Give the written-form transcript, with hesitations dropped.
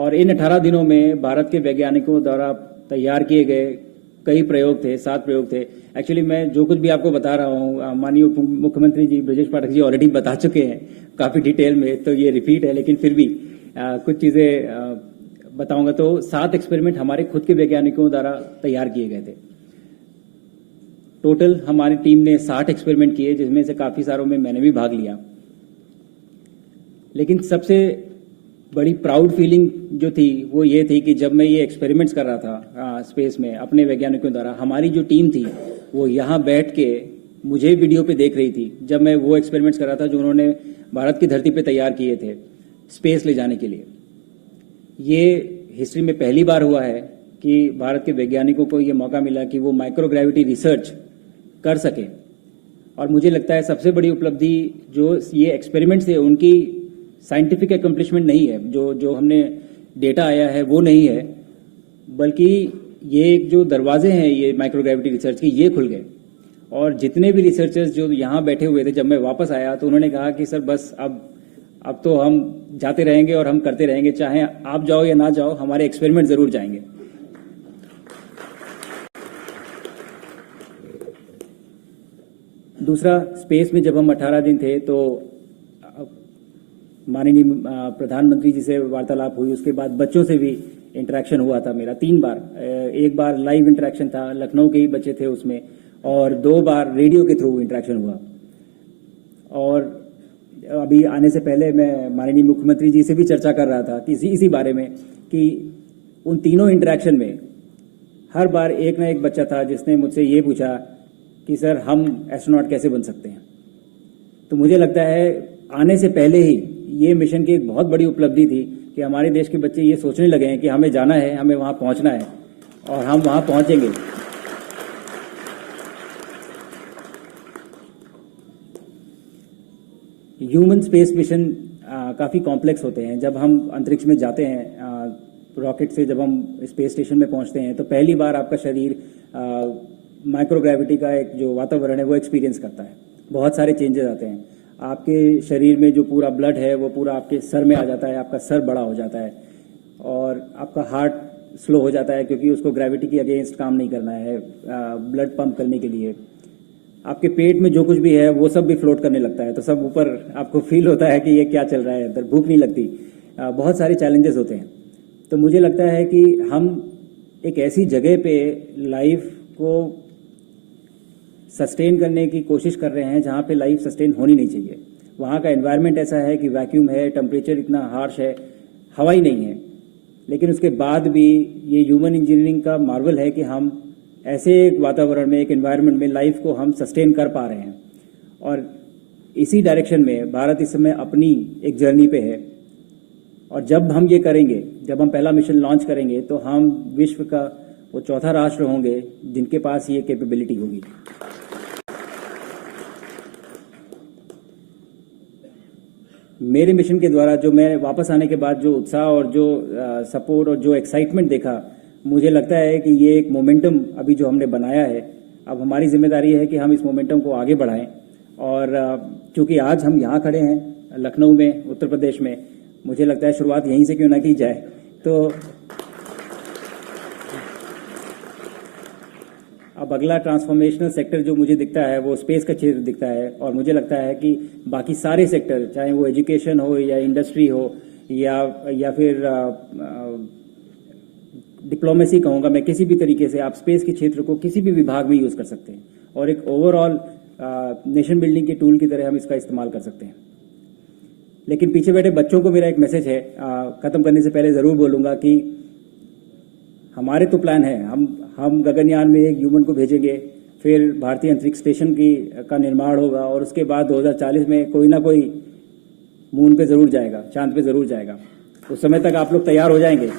और इन 18 दिनों में भारत के वैज्ञानिकों द्वारा तैयार किए गए कई प्रयोग थे, 7 प्रयोग थे। एक्चुअली मैं जो कुछ भी आपको बता रहा हूँ, माननीय मुख्यमंत्री जी ब्रजेश पाठक जी ऑलरेडी बता चुके हैं काफ़ी डिटेल में, तो ये रिपीट है, लेकिन फिर भी कुछ चीज़ें बताऊंगा। तो 7 एक्सपेरिमेंट हमारे खुद के वैज्ञानिकों द्वारा तैयार किए गए थे। टोटल हमारी टीम ने 60 एक्सपेरिमेंट किए, जिसमें से काफ़ी सारों में मैंने भी भाग लिया। लेकिन सबसे बड़ी प्राउड फीलिंग जो थी वो ये थी कि जब मैं ये एक्सपेरिमेंट्स कर रहा था स्पेस में अपने वैज्ञानिकों द्वारा, हमारी जो टीम थी वो यहाँ बैठ के मुझे वीडियो पे देख रही थी जब मैं वो एक्सपेरिमेंट्स कर रहा था जो उन्होंने भारत की धरती पे तैयार किए थे स्पेस ले जाने के लिए। ये हिस्ट्री में पहली बार हुआ है कि भारत के वैज्ञानिकों को ये मौका मिला कि वो माइक्रोग्रेविटी रिसर्च कर सके। और मुझे लगता है सबसे बड़ी उपलब्धि जो ये एक्सपेरिमेंट्स थे उनकी साइंटिफिक अकम्पलिशमेंट नहीं है, जो हमने डेटा आया है वो नहीं है, बल्कि ये जो दरवाजे हैं ये माइक्रोग्रेविटी रिसर्च के, ये खुल गए। और जितने भी रिसर्चर्स जो यहाँ बैठे हुए थे, जब मैं वापस आया तो उन्होंने कहा कि सर बस अब तो हम जाते रहेंगे और हम करते रहेंगे, चाहे आप जाओ या ना जाओ, हमारे एक्सपेरिमेंट जरूर जाएंगे। दूसरा, स्पेस में जब हम 18 दिन थे तो माननीय प्रधानमंत्री जी से वार्तालाप हुई, उसके बाद बच्चों से भी इंटरेक्शन हुआ था मेरा 3 बार। एक बार लाइव इंटरेक्शन था, लखनऊ के ही बच्चे थे उसमें, और 2 बार रेडियो के थ्रू इंटरेक्शन हुआ। और अभी आने से पहले मैं माननीय मुख्यमंत्री जी से भी चर्चा कर रहा था कि इसी बारे में कि उन तीनों इंटरेक्शन में हर बार एक ना एक बच्चा था जिसने मुझसे ये पूछा कि सर हम एस्ट्रोनॉट कैसे बन सकते हैं। तो मुझे लगता है आने से पहले ही ये मिशन की एक बहुत बड़ी उपलब्धि थी कि हमारे देश के बच्चे ये सोचने लगे हैं कि हमें जाना है, हमें वहाँ पहुँचना है और हम वहाँ पहुँचेंगे। ह्यूमन स्पेस मिशन काफ़ी कॉम्प्लेक्स होते हैं। जब हम अंतरिक्ष में जाते हैं रॉकेट से, जब हम स्पेस स्टेशन में पहुंचते हैं तो पहली बार आपका शरीर माइक्रोग्रेविटी का एक जो वातावरण है वो एक्सपीरियंस करता है। बहुत सारे चेंजेस आते हैं आपके शरीर में, जो पूरा ब्लड है वो पूरा आपके सर में आ जाता है, आपका सर बड़ा हो जाता है और आपका हार्ट स्लो हो जाता है क्योंकि उसको ग्रेविटी के अगेंस्ट काम नहीं करना है ब्लड पंप करने के लिए। आपके पेट में जो कुछ भी है वो सब भी फ्लोट करने लगता है, तो सब ऊपर आपको फील होता है कि ये क्या चल रहा है अंदर, भूख नहीं लगती, बहुत सारे चैलेंजेस होते हैं। तो मुझे लगता है कि हम एक ऐसी जगह पे लाइफ को सस्टेन करने की कोशिश कर रहे हैं जहाँ पे लाइफ सस्टेन होनी नहीं चाहिए। वहाँ का एनवायरनमेंट ऐसा है कि वैक्यूम है, टेम्परेचर इतना हार्श है, हवा ही नहीं है, लेकिन उसके बाद भी ये ह्यूमन इंजीनियरिंग का मार्वल है कि हम ऐसे एक वातावरण में, एक एनवायरनमेंट में लाइफ को हम सस्टेन कर पा रहे हैं। और इसी डायरेक्शन में भारत इस समय अपनी एक जर्नी पे है। और जब हम ये करेंगे, जब हम पहला मिशन लॉन्च करेंगे, तो हम विश्व का वो चौथा राष्ट्र होंगे जिनके पास ये कैपेबिलिटी होगी। मेरे मिशन के द्वारा जो मैं वापस आने के बाद जो उत्साह और जो सपोर्ट और जो एक्साइटमेंट देखा, मुझे लगता है कि ये एक मोमेंटम अभी जो हमने बनाया है, अब हमारी जिम्मेदारी है कि हम इस मोमेंटम को आगे बढ़ाएं। और चूंकि आज हम यहाँ खड़े हैं लखनऊ में, उत्तर प्रदेश में, मुझे लगता है शुरुआत यहीं से क्यों ना की जाए। तो अब अगला ट्रांसफॉर्मेशनल सेक्टर जो मुझे दिखता है वो स्पेस का क्षेत्र दिखता है। और मुझे लगता है कि बाकी सारे सेक्टर, चाहे वो एजुकेशन हो या इंडस्ट्री हो या फिर डिप्लोमेसी कहूँगा मैं, किसी भी तरीके से आप स्पेस के क्षेत्र को किसी भी विभाग में यूज़ कर सकते हैं और एक ओवरऑल नेशन बिल्डिंग के टूल की तरह हम इसका इस्तेमाल कर सकते हैं। लेकिन पीछे बैठे बच्चों को मेरा एक मैसेज है, ख़त्म करने से पहले ज़रूर बोलूँगा कि हमारे तो प्लान है, हम गगनयान में एक ह्यूमन को भेजेंगे, फिर भारतीय अंतरिक्ष स्टेशन का निर्माण होगा और उसके बाद 2040 में कोई ना कोई मून पे ज़रूर जाएगा, चांद पे ज़रूर जाएगा। उस समय तक आप लोग तैयार हो जाएंगे।